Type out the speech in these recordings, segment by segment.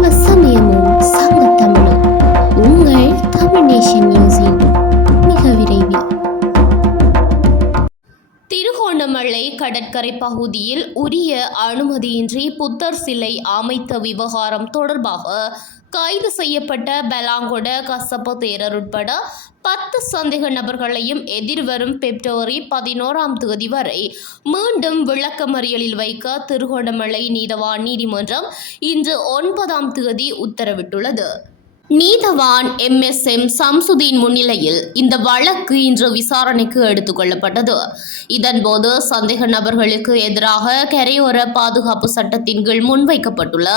was கடற்கரை பகுதியில் உரிய அனுமதியின்றி புத்தர் சிலை அமைத்த விவகாரம் தொடர்பாக கைது செய்யப்பட்ட பெலாங்கொட கசப்ப தேரர் உட்பட பத்து சந்தேக நபர்களையும் எதிர்வரும் பிப்ரவரி பதினோராம் தேதி வரை மீண்டும் விளக்கமறியலில் வைக்க திருகோணமலை நீதவான் நீதிமன்றம் இன்று ஒன்பதாம் தேதி உத்தரவிட்டுள்ளது. நீதவான் எம் எஸ் எம் சம்சுதீன் முன்னிலையில் இந்த வழக்கு இன்று விசாரணைக்கு எடுத்துக் கொள்ளப்பட்டது இதன்போது சந்தேக நபர்களுக்கு எதிராக கரையோர பாதுகாப்பு சட்டத்தின் கீழ் முன்வைக்கப்பட்டுள்ள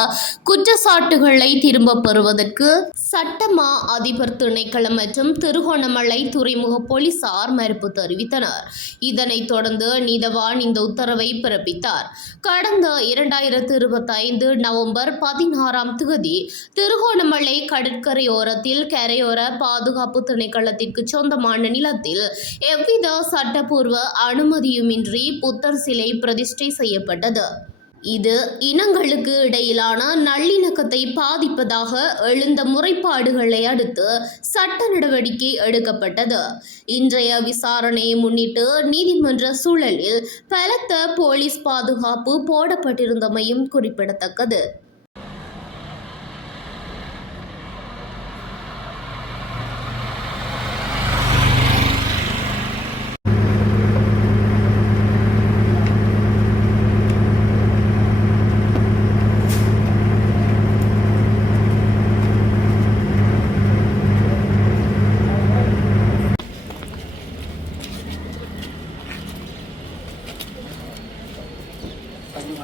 குற்றச்சாட்டுகளை திரும்பப் பெறுவதற்கு சட்டமா அதிபர் திணைக்களம் மற்றும் திருகோணமலை துறைமுக போலீசார் மறுப்பு தெரிவித்தனர். இதனைத் தொடர்ந்து நீதவான் இந்த உத்தரவை பிறப்பித்தார். கடந்த இரண்டாயிரத்து இருபத்தைந்து நவம்பர் பதினாறாம் தேதி திருகோணமலை கடற்கரையோரத்தில் கரையோர பாதுகாப்பு திணைக்களத்திற்கு சொந்தமான நிலத்தில் எவ்வித சட்டப்பூர்வ அனுமதியுமின்றி புத்தர் சிலை பிரதிஷ்டை செய்யப்பட்டது. இது இனங்களுக்கு இடையிலான நல்லிணக்கத்தை பாதிப்பதாக எழுந்த முறைப்பாடுகளை அடுத்து சட்ட நடவடிக்கை எடுக்கப்பட்டது. இன்றைய விசாரணையை முன்னிட்டு நீதிமன்ற சூழலில் பலத்த போலீஸ் பாதுகாப்பு போடப்பட்டிருந்தமையும் குறிப்பிடத்தக்கது.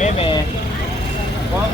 妹妹。王